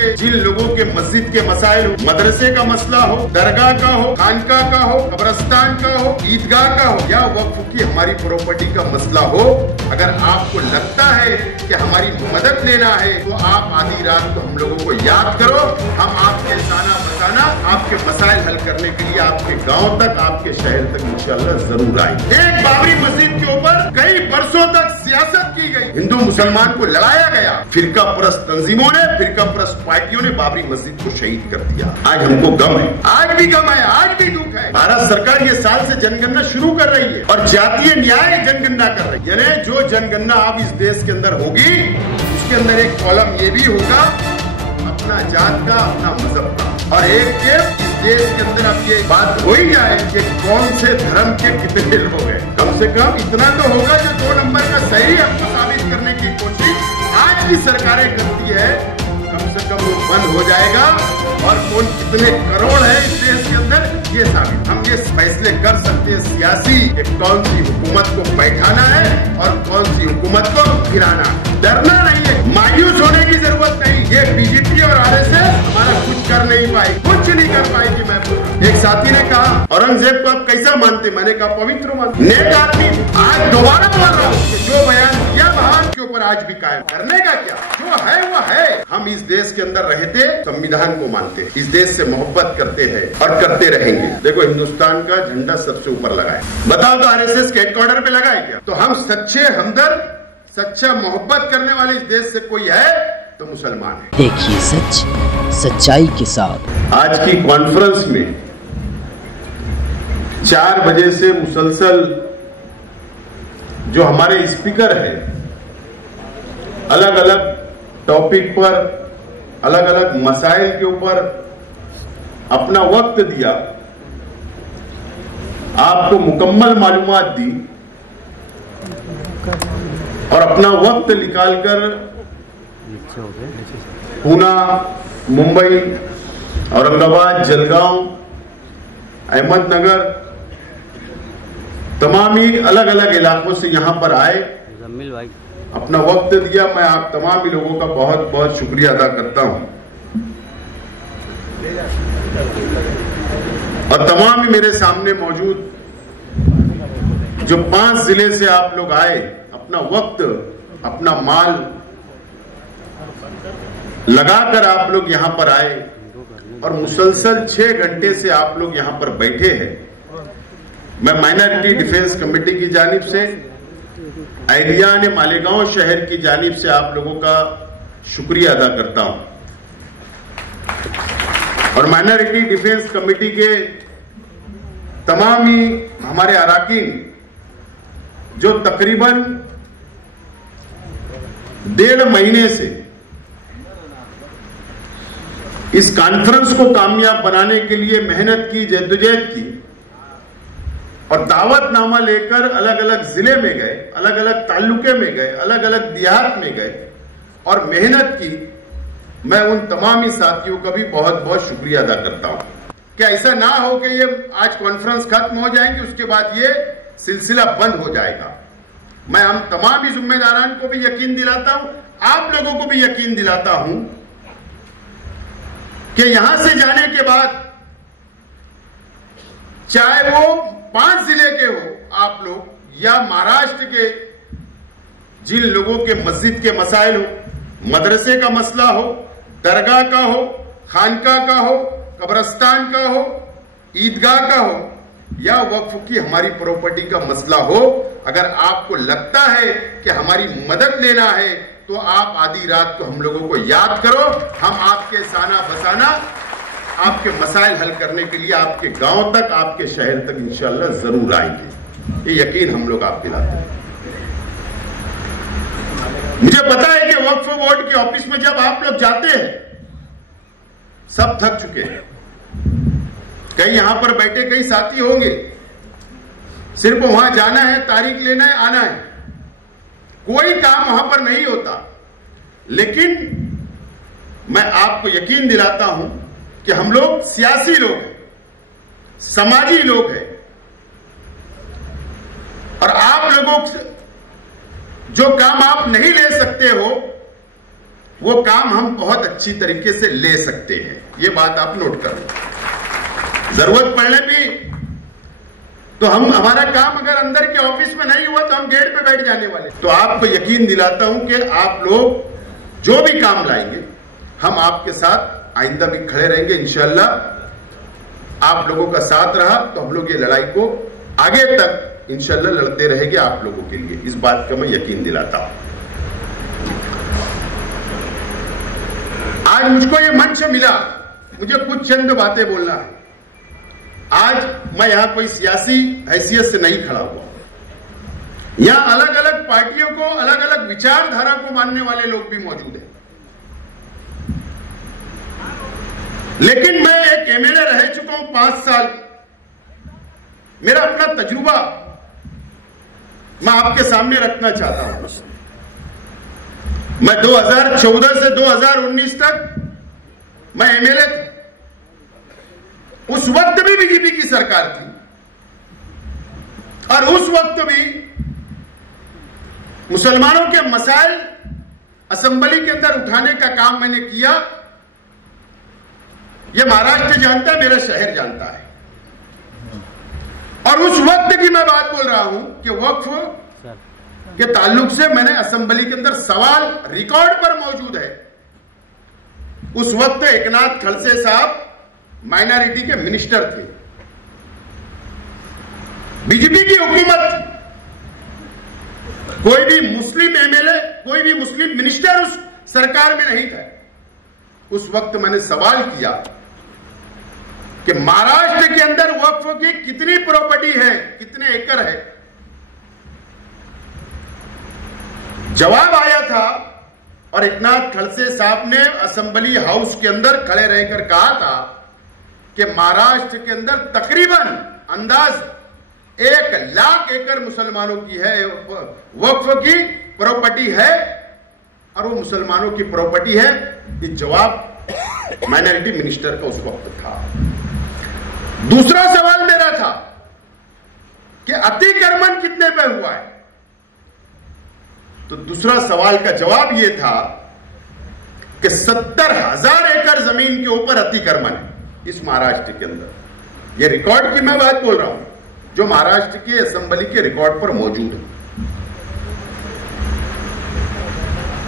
के जिन लोगों के मस्जिद के मसाइल हो, मदरसे का मसला हो, दरगाह का हो, खानका का हो, कब्रिस्तान का हो, ईदगाह का हो या वक्फ की हमारी प्रॉपर्टी का मसला हो, अगर आपको लगता है कि हमारी मदद लेना है तो आप आधी रात को हम लोगों को याद करो। हम आपके साना बसाना आपके मसाइल हल करने के लिए आपके गांव तक, आपके शहर तक इंशाअल्लाह जरूर आएंगे। एक बाबरी मस्जिद के ऊपर कई बरसों तक सियासत की गई, हिंदू मुसलमान को लड़ाया गया, फिरका परस्त तंजीमों ने, फिरका परस्त पार्टियों ने बाबरी मस्जिद को शहीद कर दिया। आज हमको गम है, आज भी गम है, आज भी दुख है। भारत सरकार ये साल से जनगणना शुरू कर रही है और जातीय न्याय जनगणना कर रही है, यानी जो जनगणना अब इस देश के अंदर होगी उसके अंदर एक कॉलम ये भी होगा अपना जात का, अपना मजहब का, और एक के इस देश के अंदर अब ये बात हो ही जाए कि कौन से धर्म के कितने लोग हैं। कम से कम इतना तो होगा जो 2 नंबर का सही हमको साबित करने की कोशिश आज की सरकारें करती है, कम से कम वो बंद हो जाएगा और कौन कितने करोड़ है इस देश के अंदर ये साबित हम ये फैसले कर सकते हैं सियासी कि कौन सी हुकूमत को बैठाना है और कौन सी हुकूमत को गिराना है। डरना नहीं है, मायूस होने की जरूरत नहीं। ये बीजेपी और आरएसएस हमारा कुछ कर नहीं पाई, कुछ नहीं कर पाएगी। मैं बोल रहा हूं, एक साथी ने कहा औरंगजेब को आप कैसा मानते, मैंने कहा पवित्र मानते, नेक आदमी। आज दोबारा बोल रहा हूँ कि जो बयान किया महान के ऊपर आज भी कायम, करने का क्या, जो है वो है। हम इस देश के अंदर रहते संविधान को मानते हैं, इस देश से मोहब्बत करते हैं और करते रहेंगे। देखो हिंदुस्तान का झंडा सबसे ऊपर लगा है, बताओ तो आरएसएस के हेडक्वार्टर पे लगा है क्या? तो हम सच्चे हमदर्द, सच्चा मोहब्बत करने वाले इस देश से कोई है तो मुसलमान है। देखिए सच सच्चाई के साथ। आज की कॉन्फ्रेंस में 4 बजे से मुसलसल जो हमारे स्पीकर हैं अलग अलग टॉपिक पर, अलग अलग मसाइल के ऊपर अपना वक्त दिया, आपको मुकम्मल मालूमात दी और अपना वक्त निकालकर पूना, मुंबई, औरंगाबाद, जलगांव, अहमदनगर, तमाम ही अलग अलग इलाकों से यहां पर आए, अपना वक्त दिया। मैं आप तमाम ही लोगों का बहुत बहुत शुक्रिया अदा करता हूं और तमाम ही मेरे सामने मौजूद जो 5 जिले से आप लोग आए, अपना वक्त, अपना माल लगाकर आप लोग यहां पर आए और मुसलसल 6 घंटे से आप लोग यहां पर बैठे हैं। मैं माइनॉरिटी डिफेंस कमेटी की जानिब से, आइडिया ने मालेगांव शहर की जानिब से आप लोगों का शुक्रिया अदा करता हूं और माइनॉरिटी डिफेंस कमेटी के तमाम ही हमारे अराकीन जो तकरीबन 1.5 महीने से इस कॉन्फ्रेंस को कामयाब बनाने के लिए मेहनत की, जद्दोजहद की और दावतनामा लेकर अलग अलग जिले में गए, अलग अलग ताल्लुके में गए, अलग अलग देहात में गए और मेहनत की, मैं उन तमाम ही साथियों का भी बहुत बहुत शुक्रिया अदा करता हूं। क्या ऐसा ना हो कि ये आज कॉन्फ्रेंस खत्म हो जाएंगे उसके बाद ये सिलसिला बंद हो जाएगा। मैं हम तमाम ही जिम्मेदारान को भी यकीन दिलाता हूं, आप लोगों को भी यकीन दिलाता हूं कि यहां से जाने के बाद चाहे वो 5 जिले के हो आप लोग या महाराष्ट्र के जिन लोगों के मस्जिद के मसाइल हो, मदरसे का मसला हो, दरगाह का हो, खानका का हो, कब्रिस्तान का हो, ईदगाह का हो या वक्फ की हमारी प्रॉपर्टी का मसला हो, अगर आपको लगता है कि हमारी मदद लेना है तो आप आधी रात को हम लोगों को याद करो। हम आपके साना बसाना आपके मसाइल हल करने के लिए आपके गांव तक, आपके शहर तक इंशाअल्लाह जरूर आएंगे। ये यकीन हम लोग आप दिलाते हैं। मुझे पता है कि वक्फ बोर्ड के ऑफिस में जब आप लोग जाते हैं सब थक चुके हैं, कई यहां पर बैठे कई साथी होंगे, सिर्फ वहां जाना है, तारीख लेना है, आना है, कोई काम वहां पर नहीं होता। लेकिन मैं आपको यकीन दिलाता हूं कि हम लोग सियासी लोग हैं, समाजी लोग हैं और आप लोगों जो काम आप नहीं ले सकते हो वो काम हम बहुत अच्छी तरीके से ले सकते हैं। ये बात आप नोट कर लो। जरूरत पड़ने भी तो हमारा काम अगर अंदर के ऑफिस में नहीं हुआ तो हम गेट पे बैठ जाने वाले। तो आपको यकीन दिलाता हूं कि आप लोग जो भी काम लाएंगे हम आपके साथ आइंदा भी खड़े रहेंगे इंशाअल्लाह। आप लोगों का साथ रहा तो हम लोग ये लड़ाई को आगे तक इंशाअल्लाह लड़ते रहेंगे आप लोगों के लिए, इस बात का मैं यकीन दिलाता हूं। आज मुझको ये मंच मिला, मुझे कुछ चंद बातें बोलना है। आज मैं यहां कोई सियासी हैसियत से नहीं खड़ा हुआ। यहां अलग अलग पार्टियों को, अलग अलग विचारधारा को मानने वाले लोग भी मौजूद हैं। लेकिन मैं एक एमएलए रह चुका हूं 5 साल। मेरा अपना तजुर्बा मैं आपके सामने रखना चाहता हूं। मैं 2014 से 2019 तक मैं एमएलए था। उस वक्त भी बीजेपी की सरकार थी और उस वक्त भी मुसलमानों के मसाइल असेंबली के अंदर उठाने का काम मैंने किया। यह महाराष्ट्र जानता है, मेरा शहर जानता है। और उस वक्त की मैं बात बोल रहा हूं कि वक्फ के ताल्लुक से मैंने असेंबली के अंदर सवाल रिकॉर्ड पर मौजूद है। उस वक्त एकनाथ खड़से साहब माइनॉरिटी के मिनिस्टर थे, बीजेपी की हुकूमत। कोई भी मुस्लिम एमएलए, कोई भी मुस्लिम मिनिस्टर उस सरकार में नहीं था। उस वक्त मैंने सवाल किया कि महाराष्ट्र के अंदर वक्फ की कितनी प्रॉपर्टी है, कितने एकड़ है। जवाब आया था और एकनाथ खड़से साहब ने असेंबली हाउस के अंदर खड़े रहकर कहा था कि महाराष्ट्र के अंदर तकरीबन अंदाज 1 लाख एकड़ मुसलमानों की है, वक्फ की प्रॉपर्टी है और वो मुसलमानों की प्रॉपर्टी है। ये जवाब माइनॉरिटी मिनिस्टर का उस वक्त था। दूसरा सवाल मेरा था कि अतिक्रमण कितने पे हुआ है। तो दूसरा सवाल का जवाब यह था कि 70,000 एकड़ जमीन के ऊपर अतिक्रमण है इस महाराष्ट्र के अंदर। यह रिकॉर्ड की मैं बात बोल रहा हूं, जो महाराष्ट्र के असेंबली के रिकॉर्ड पर मौजूद है।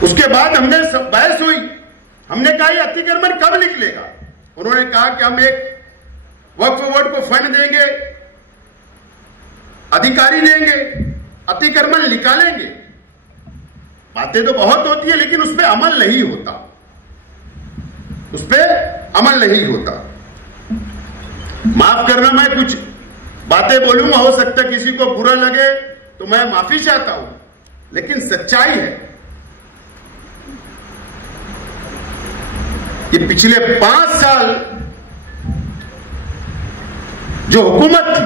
उसके बाद हमने बहस हुई, हमने कहा यह अतिक्रमण कब निकलेगा। उन्होंने कहा कि हम एक वक्फ बोर्ड को फंड देंगे, अधिकारी लेंगे, अतिक्रमण निकालेंगे। बातें तो बहुत होती है लेकिन उस पर अमल नहीं होता, उस पर अमल नहीं होता। माफ करना, मैं कुछ बातें बोलूंगा, हो सकता है किसी को बुरा लगे तो मैं माफी चाहता हूं, लेकिन सच्चाई है कि पिछले 5 साल जो हुकूमत थी,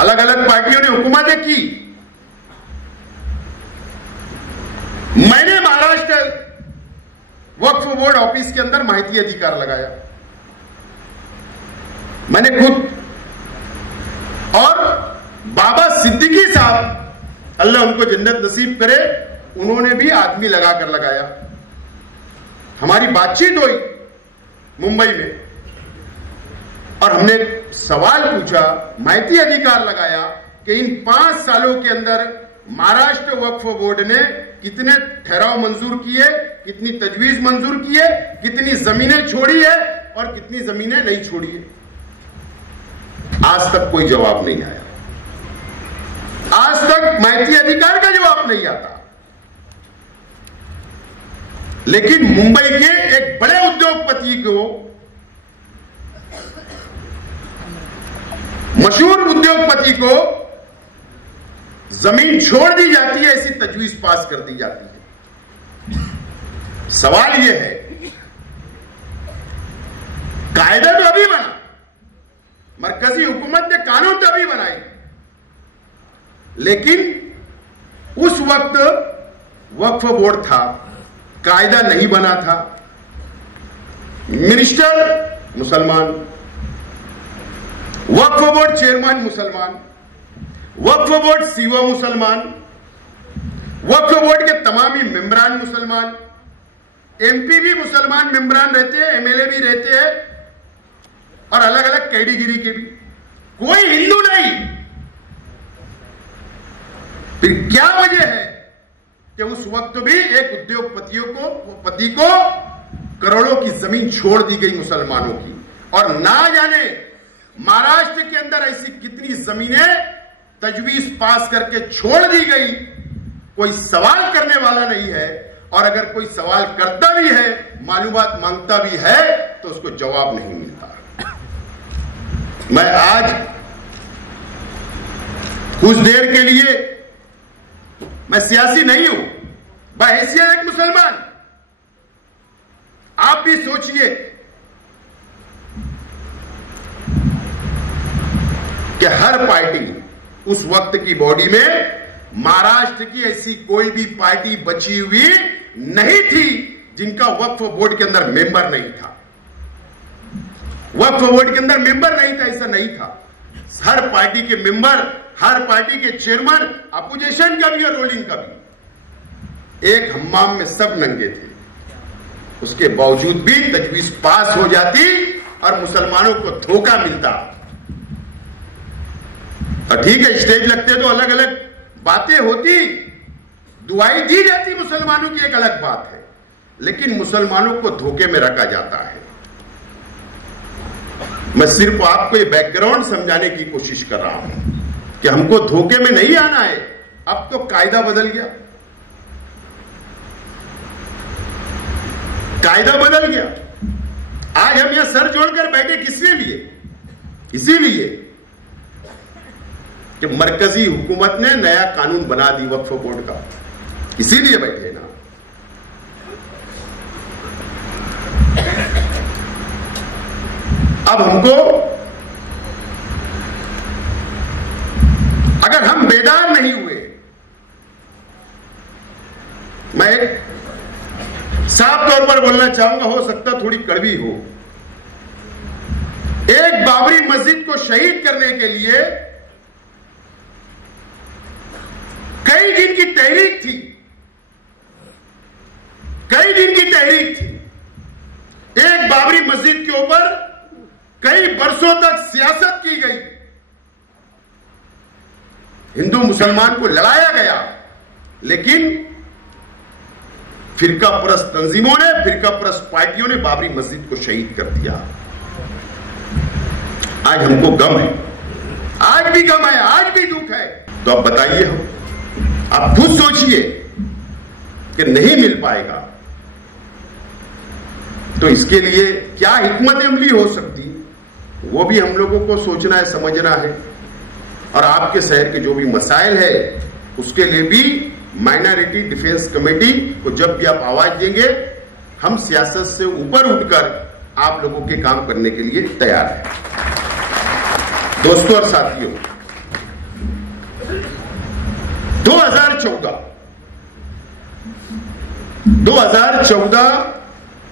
अलग अलग पार्टियों ने हुकूमतें की, मैंने महाराष्ट्र वक्फ बोर्ड ऑफिस के अंदर माहिती अधिकार लगाया, मैंने खुद। और बाबा सिद्दीकी साहब, अल्लाह उनको जन्नत नसीब करे, उन्होंने भी आदमी लगाकर लगाया। हमारी बातचीत हुई मुंबई में और हमने सवाल पूछा, माहिती अधिकार लगाया कि इन 5 सालों के अंदर महाराष्ट्र वक्फ बोर्ड ने कितने ठहराव मंजूर किए, कितनी तजवीज मंजूर किए, कितनी जमीनें छोड़ी है और कितनी जमीनें नहीं छोड़ी है। आज तक कोई जवाब नहीं आया, आज तक माहिती अधिकार का जवाब नहीं आता। लेकिन मुंबई के एक बड़े उद्योगपति को, मशहूर उद्योगपति को जमीन छोड़ दी जाती है, ऐसी तजवीज पास कर दी जाती है। सवाल यह है, कायदा तो अभी बना, मरकजी हुकूमत ने कानून तो अभी बनाए, लेकिन उस वक्त वक्फ बोर्ड था, कायदा नहीं बना था। मिनिस्टर मुसलमान, वक्फ बोर्ड चेयरमैन मुसलमान, वक्फ बोर्ड सीओ मुसलमान, वक्फ बोर्ड के तमामी मेंबरान मुसलमान, एमपी भी मुसलमान मेंबरान रहते हैं, एमएलए भी रहते हैं और अलग अलग कैटेगरी के भी, कोई हिंदू नहीं। फिर क्या वजह है कि उस वक्त भी एक उद्योगपति को करोड़ों की जमीन छोड़ दी गई मुसलमानों की, और ना जाने महाराष्ट्र के अंदर ऐसी कितनी जमीनें तजवीज पास करके छोड़ दी गई। कोई सवाल करने वाला नहीं है, और अगर कोई सवाल करता भी है, मालूमात मांगता भी है, तो उसको जवाब नहीं मिलता। मैं आज कुछ देर के लिए, मैं सियासी नहीं हूं, बहैसियत एक मुसलमान, आप भी सोचिए कि हर पार्टी उस वक्त की बॉडी में महाराष्ट्र की ऐसी कोई भी पार्टी बची हुई नहीं थी जिनका वक्फ बोर्ड के अंदर मेंबर नहीं था। वक्फ बोर्ड के अंदर मेंबर नहीं था, ऐसा नहीं था। हर पार्टी के मेंबर, हर पार्टी के चेयरमैन, अपोजिशन का भी और रूलिंग का भी, एक हम्माम में सब नंगे थे। उसके बावजूद भी तजवीज पास हो जाती और मुसलमानों को धोखा मिलता। और ठीक है, स्टेज लगते तो अलग अलग बातें होती, दुआई दी जाती मुसलमानों की, एक अलग बात है, लेकिन मुसलमानों को धोखे में रखा जाता है। मैं सिर्फ आपको ये बैकग्राउंड समझाने की कोशिश कर रहा हूं कि हमको धोखे में नहीं आना है। अब तो कायदा बदल गया, कायदा बदल गया। आज हम यहां सर जोड़कर बैठे किसके लिए? इसीलिए कि मरकजी हुकूमत ने नया कानून बना दी वक्फ बोर्ड का, इसीलिए बैठे ना। अब हमको, अगर हम बेदार नहीं हुए, मैं एक साफ तौर पर बोलना चाहूंगा, हो सकता थोड़ी कड़वी हो, एक बाबरी मस्जिद को शहीद करने के लिए कई दिन की तहरीक थी, कई दिन की तहरीक थी। एक बाबरी मस्जिद के ऊपर कई वर्षों तक सियासत की गई, हिंदू मुसलमान को लड़ाया गया, लेकिन फिरका परस्त तंजीमों ने, फिरका परस्त पार्टियों ने बाबरी मस्जिद को शहीद कर दिया। आज हमको गम है, आज भी गम है, आज भी दुख है। तो अब बताइए, हम आप खुद सोचिए कि नहीं मिल पाएगा, तो इसके लिए क्या हिकमत अमली हो सकती, वो भी हम लोगों को सोचना है, समझना है। और आपके शहर के जो भी मसाइल है, उसके लिए भी माइनॉरिटी डिफेंस कमेटी को जब भी आप आवाज देंगे, हम सियासत से ऊपर उठकर आप लोगों के काम करने के लिए तैयार हैं। दोस्तों और साथियों, 2014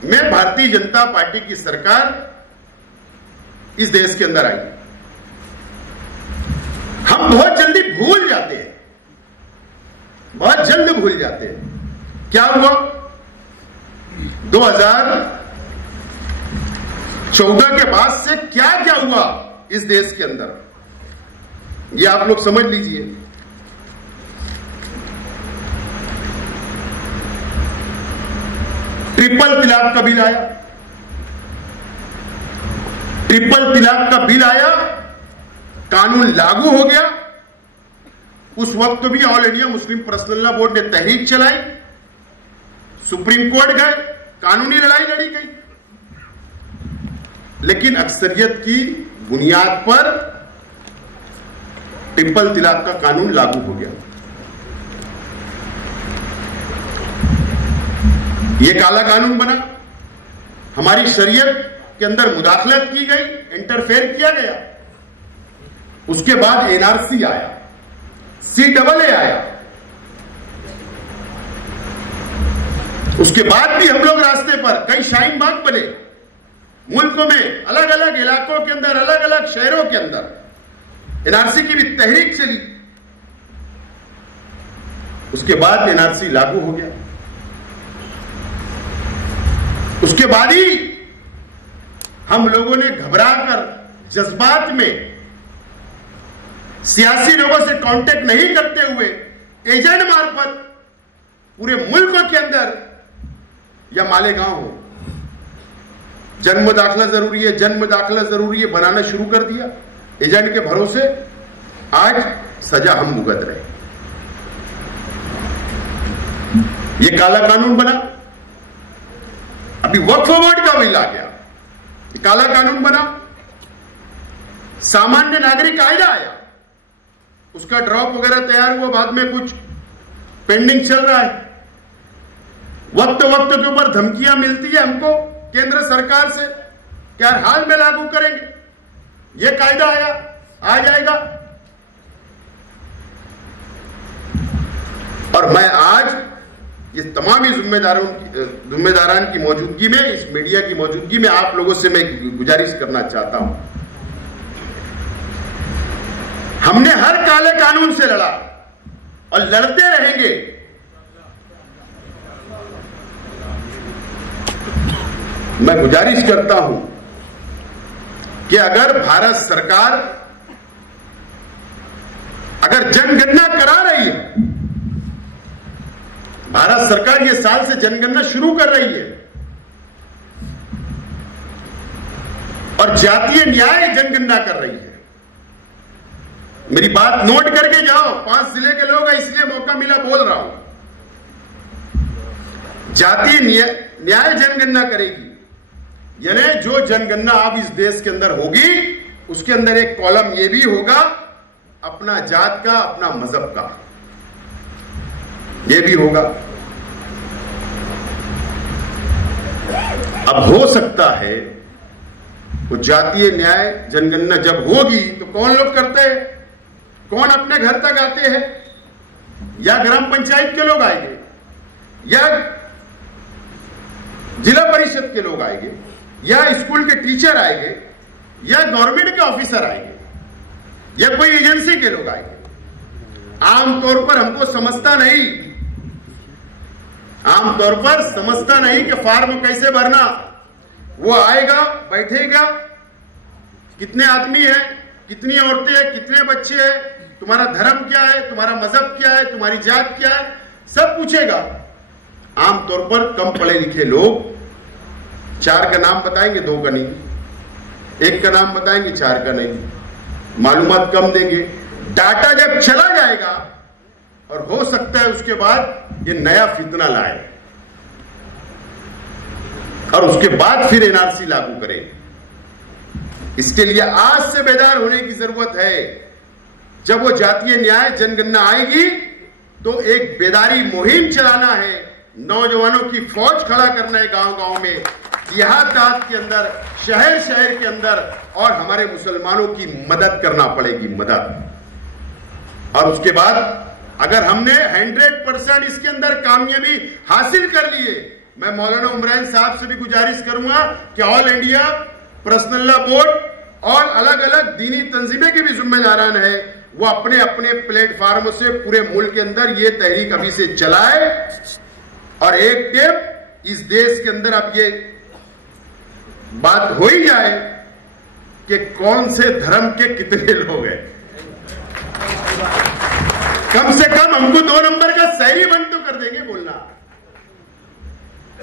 में भारतीय जनता पार्टी की सरकार इस देश के अंदर आई। हम बहुत जल्दी भूल जाते हैं, बहुत जल्द भूल जाते हैं। क्या हुआ 2014 के बाद से, क्या क्या हुआ इस देश के अंदर, ये आप लोग समझ लीजिए। ट्रिपल तलाक का बिल आया, ट्रिपल तलाक का बिल आया, कानून लागू हो गया। उस वक्त भी all India Muslim personal law board ने तहरीक चलाई, सुप्रीम कोर्ट गए, कानूनी लड़ाई लड़ी गई, लेकिन अक्सरियत की बुनियाद पर ट्रिपल तलाक का कानून लागू हो गया। यह काला कानून बना, हमारी शरीयत के अंदर मुदाखलत की गई, इंटरफेयर किया गया। उसके बाद एनआरसी आया, CAA आया, उसके बाद भी हम लोग रास्ते पर कई शाहीन बाग बने, मुल्क में अलग अलग इलाकों के अंदर, अलग अलग शहरों के अंदर एनआरसी की भी तहरीक चली। उसके बाद एनआरसी लागू हो गया। उसके बाद ही हम लोगों ने घबराकर जज्बात में सियासी लोगों से कांटेक्ट नहीं करते हुए एजेंट मार्फत पूरे मुल्क के अंदर या मालेगांव हो जन्म दाखिला जरूरी है, जन्म दाखिला जरूरी है बनाना शुरू कर दिया। एजेंट के भरोसे आज सजा हम भुगत रहे। ये काला कानून बना। अभी वक्फ बोर्ड का बिल आ गया, ये काला कानून बना। सामान्य नागरिक कायदा आया, उसका ड्रॉप वगैरह तैयार हुआ, बाद में कुछ पेंडिंग चल रहा है। वक्त वक्त के ऊपर धमकियां मिलती है हमको केंद्र सरकार से कि हर हाल में लागू करेंगे, ये कायदा आया आ जाएगा। और मैं आज ये तमाम ही जिम्मेदारान की मौजूदगी में, इस मीडिया की मौजूदगी में आप लोगों से मैं गुजारिश करना चाहता हूं। हमने हर काले कानून से लड़ा और लड़ते रहेंगे। मैं गुजारिश करता हूं कि अगर भारत सरकार अगर जनगणना करा रही है, भारत सरकार ये साल से जनगणना शुरू कर रही है और जातीय न्याय जनगणना कर रही है। मेरी बात नोट करके जाओ, 5 जिले के लोग हैं इसलिए मौका मिला बोल रहा हूं। जातीय न्याय जनगणना करेगी, यानी जो जनगणना अब इस देश के अंदर होगी उसके अंदर एक कॉलम ये भी होगा अपना जात का, अपना मजहब का, ये भी होगा। अब हो सकता है वो जातीय न्याय जनगणना जब होगी तो कौन लोग करते हैं, कौन अपने घर तक आते हैं, या ग्राम पंचायत के लोग आएंगे, या जिला परिषद के लोग आएंगे, या स्कूल के टीचर आएंगे, या गवर्नमेंट के ऑफिसर आएंगे, या कोई एजेंसी के लोग आएंगे। आमतौर पर हमको समझता नहीं, आमतौर पर समझता नहीं कि फॉर्म कैसे भरना। वो आएगा, बैठेगा, कितने आदमी हैं, कितनी औरतें हैं, कितने बच्चे हैं, तुम्हारा धर्म क्या है, तुम्हारा मजहब क्या है, तुम्हारी जात क्या है, सब पूछेगा। आमतौर पर कम पढ़े लिखे लोग 4 का नाम बताएंगे, 2 का नहीं, 1 का नाम बताएंगे, 4 का नहीं, मालूमात कम देंगे। डाटा जब चला जाएगा और हो सकता है उसके बाद ये नया फितना लाए और उसके बाद फिर एनआरसी लागू करें। इसके लिए आज से बेदार होने की जरूरत है। जब वो जातीय न्याय जनगणना आएगी तो एक बेदारी मुहिम चलाना है, नौजवानों की फौज खड़ा करना है गांव गांव में, देहात के अंदर, शहर शहर के अंदर, और हमारे मुसलमानों की मदद करना पड़ेगी, मदद। और उसके बाद अगर हमने 100% इसके अंदर कामयाबी हासिल कर लिए, मैं मौलाना उमरान साहब से भी गुजारिश करूंगा कि all India personal law board और अलग अलग दीनी तंजीमें के भी जिम्मेदारान है, वो अपने अपने प्लेटफार्म से पूरे मुल्क के अंदर ये तहरीक अभी से चलाए। और एक टेप इस देश के अंदर अब ये बात हो ही जाए कि कौन से धर्म के कितने लोग हैं। कम से कम हमको 2 नंबर का शायरी बंद तो कर देंगे बोलना,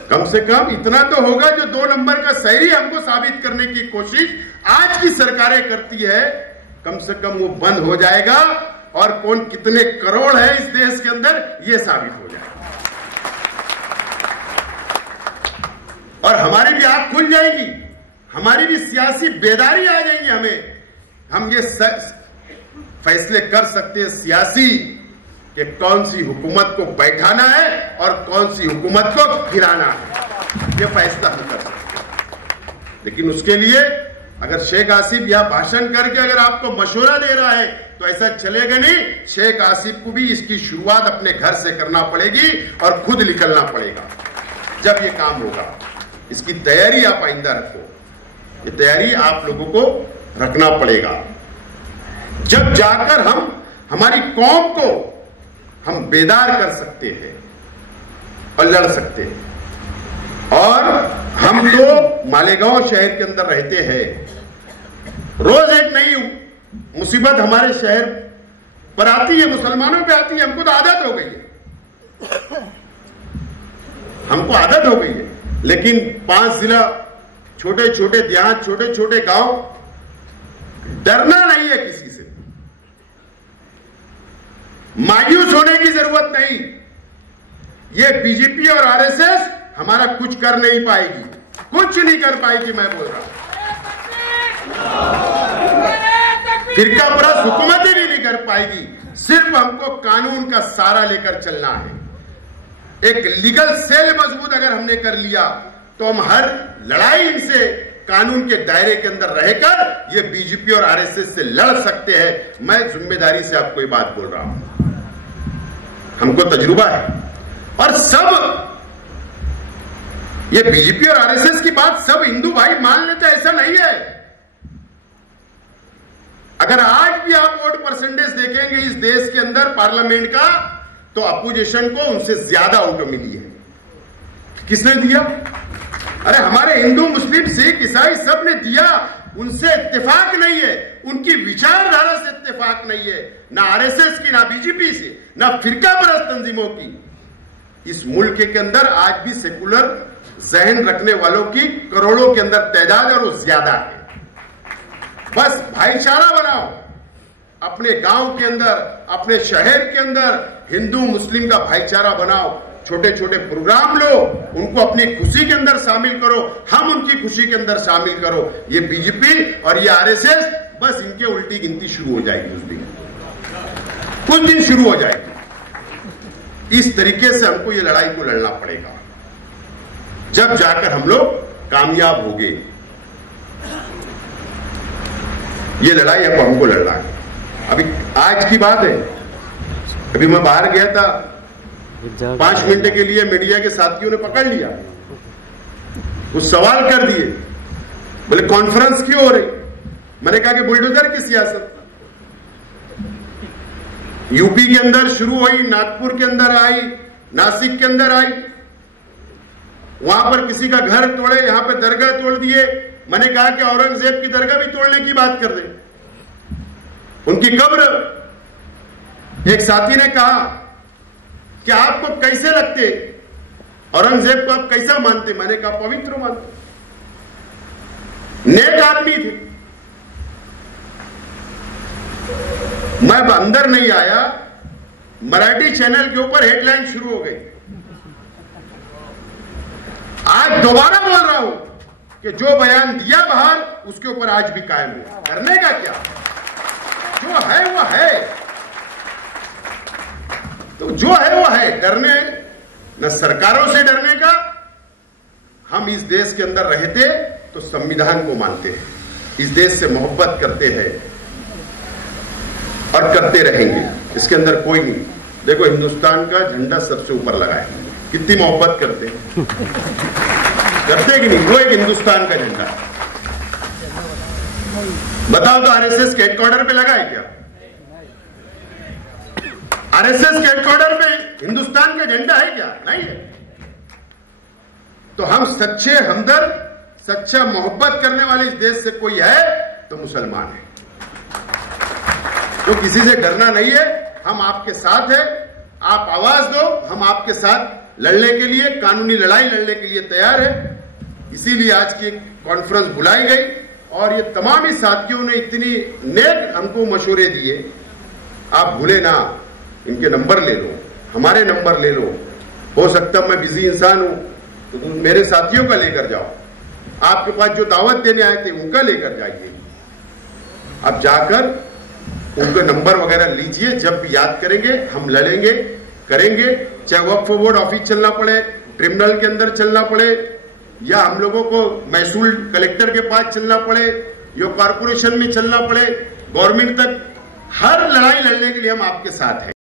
कम से कम इतना तो होगा जो 2 नंबर का शायरी हमको साबित करने की कोशिश आज की सरकारें करती है, कम से कम वो बंद हो जाएगा और कौन कितने करोड़ है इस देश के अंदर ये साबित हो जाएगा। और हमारी भी आंख खुल जाएगी, हमारी भी सियासी बेदारी आ जाएगी। हम ये फैसले कर सकते हैं सियासी कि कौन सी हुकूमत को बैठाना है और कौन सी हुकूमत को गिराना है, ये फैसला हम कर सकते हैं। लेकिन उसके लिए अगर शेख आसिफ यहां भाषण करके अगर आपको मशवरा दे रहा है तो ऐसा चलेगा नहीं। शेख आसिफ को भी इसकी शुरुआत अपने घर से करना पड़ेगी और खुद निकलना पड़ेगा जब ये काम होगा। इसकी तैयारी आप आइंदा रखो, ये तैयारी आप लोगों को रखना पड़ेगा, जब जाकर हम हमारी कौम को हम बेदार कर सकते हैं और लड़ सकते हैं। और हम हम तो मालेगांव शहर के अंदर रहते हैं, रोज एक नई मुसीबत हमारे शहर पर आती है, मुसलमानों पे आती है। हमको तो आदत हो गई है, हमको आदत हो गई है। लेकिन 5 जिला, छोटे छोटे देहात, छोटे छोटे गांव, डरना नहीं है किसी से, मायूस होने की जरूरत नहीं। ये बीजेपी और आरएसएस हमारा कुछ कर नहीं पाएगी, कुछ नहीं कर पाएगी। मैं बोल रहा हूं, फिरका परस्त हुकूमत ही नहीं कर पाएगी। सिर्फ हमको कानून का सहारा लेकर चलना है। एक लीगल सेल मजबूत अगर हमने कर लिया तो हम हर लड़ाई इनसे कानून के दायरे के अंदर रहकर ये बीजेपी और आरएसएस से लड़ सकते हैं। मैं जिम्मेदारी से आपको ये बात बोल रहा हूं, हमको तजुर्बा है। और सब ये बीजेपी और आरएसएस की बात सब हिंदू भाई मान लेते, ऐसा नहीं है। अगर आज भी आप वोट परसेंटेज देखेंगे इस देश के अंदर पार्लियामेंट का, तो अपोजिशन को उनसे ज्यादा वोट मिली है। किसने दिया? अरे हमारे हिंदू, मुस्लिम, सिख, ईसाई सब ने दिया। उनसे इत्तेफाक नहीं है, उनकी विचारधारा से इत्तेफाक नहीं है, ना आरएसएस की, ना बीजेपी से, ना फिरका परस्त तंजीमों की। इस मुल्क के अंदर आज भी सेकुलर जहन रखने वालों की करोड़ों के अंदर तादाद और वो ज्यादा है। बस भाईचारा बनाओ अपने गांव के अंदर, अपने शहर के अंदर, हिंदू मुस्लिम का भाईचारा बनाओ। छोटे छोटे प्रोग्राम लो, उनको अपनी खुशी के अंदर शामिल करो, हम उनकी खुशी के अंदर शामिल करो। ये बीजेपी और ये आरएसएस, बस इनके उल्टी गिनती शुरू हो जाएगी उस दिन, कुछ दिन शुरू हो जाएगी। इस तरीके से हमको ये लड़ाई को लड़ना पड़ेगा, जब जाकर हम लोग कामयाब होंगे। ये लड़ाई अब हमको लड़ना है। अभी आज की बात है, अभी मैं बाहर गया था, 5 मिनट के लिए मीडिया के साथियों ने पकड़ लिया, कुछ सवाल कर दिए, बोले कॉन्फ्रेंस क्यों हो रही? मैंने कहा कि बुलडोजर की सियासत यूपी के अंदर शुरू हुई, नागपुर के अंदर आई, नासिक के अंदर आई, वहां पर किसी का घर तोड़े, यहां पर दरगाह तोड़ दिए। मैंने कहा कि औरंगजेब की दरगाह भी तोड़ने की बात कर दे, उनकी कब्र। एक साथी ने कहा कि आपको कैसे लगते, औरंगजेब को आप कैसा मानते? मैंने कहा पवित्र मानते, नेक आदमी थे। मैं अंदर नहीं आया, मराठी चैनल के ऊपर हेडलाइन शुरू हो गई। आज दोबारा बोल रहा हूं कि जो बयान दिया बाहर, उसके ऊपर आज भी कायम है। करने का क्या, जो है वो है, तो जो है वो है। डरने न सरकारों से डरने का। हम इस देश के अंदर रहते तो संविधान को मानते हैं, इस देश से मोहब्बत करते हैं और करते रहेंगे, इसके अंदर कोई नहीं। देखो हिंदुस्तान का झंडा सबसे ऊपर लगा है, कितनी मोहब्बत करते हैं, करते कि नहीं? वो एक हिंदुस्तान का झंडा है। बताओ तो आरएसएस के हेडक्वार्टर पे लगा है क्या? आरएसएस के हेडक्वार्टर पे हिंदुस्तान का झंडा है क्या? नहीं है। तो हम सच्चे हमदर्द, सच्चा मोहब्बत करने वाले इस देश से कोई है तो मुसलमान है। तो किसी से डरना नहीं है, हम आपके साथ हैं। आप आवाज दो, हम आपके साथ लड़ने के लिए, कानूनी लड़ाई लड़ने के लिए तैयार है। इसीलिए आज की कॉन्फ्रेंस बुलाई गई और ये तमाम ही साथियों ने इतनी नेक हमको मशवरे दिए। आप भूले ना, इनके नंबर ले लो, हमारे नंबर ले लो। हो सकता मैं बिजी इंसान हूं तो तुम मेरे साथियों का लेकर जाओ, आपके पास जो दावत देने आए थे उनका लेकर जाइए। अब जाकर उनका नंबर वगैरह लीजिए, जब भी याद करेंगे हम लड़ेंगे, करेंगे। चाहे वक्फ बोर्ड ऑफिस चलना पड़े, ट्रिब्यूनल के अंदर चलना पड़े, या हम लोगों को महसूल कलेक्टर के पास चलना पड़े, या कॉरपोरेशन में चलना पड़े, गवर्नमेंट तक, हर लड़ाई लड़ने के लिए हम आपके साथ हैं।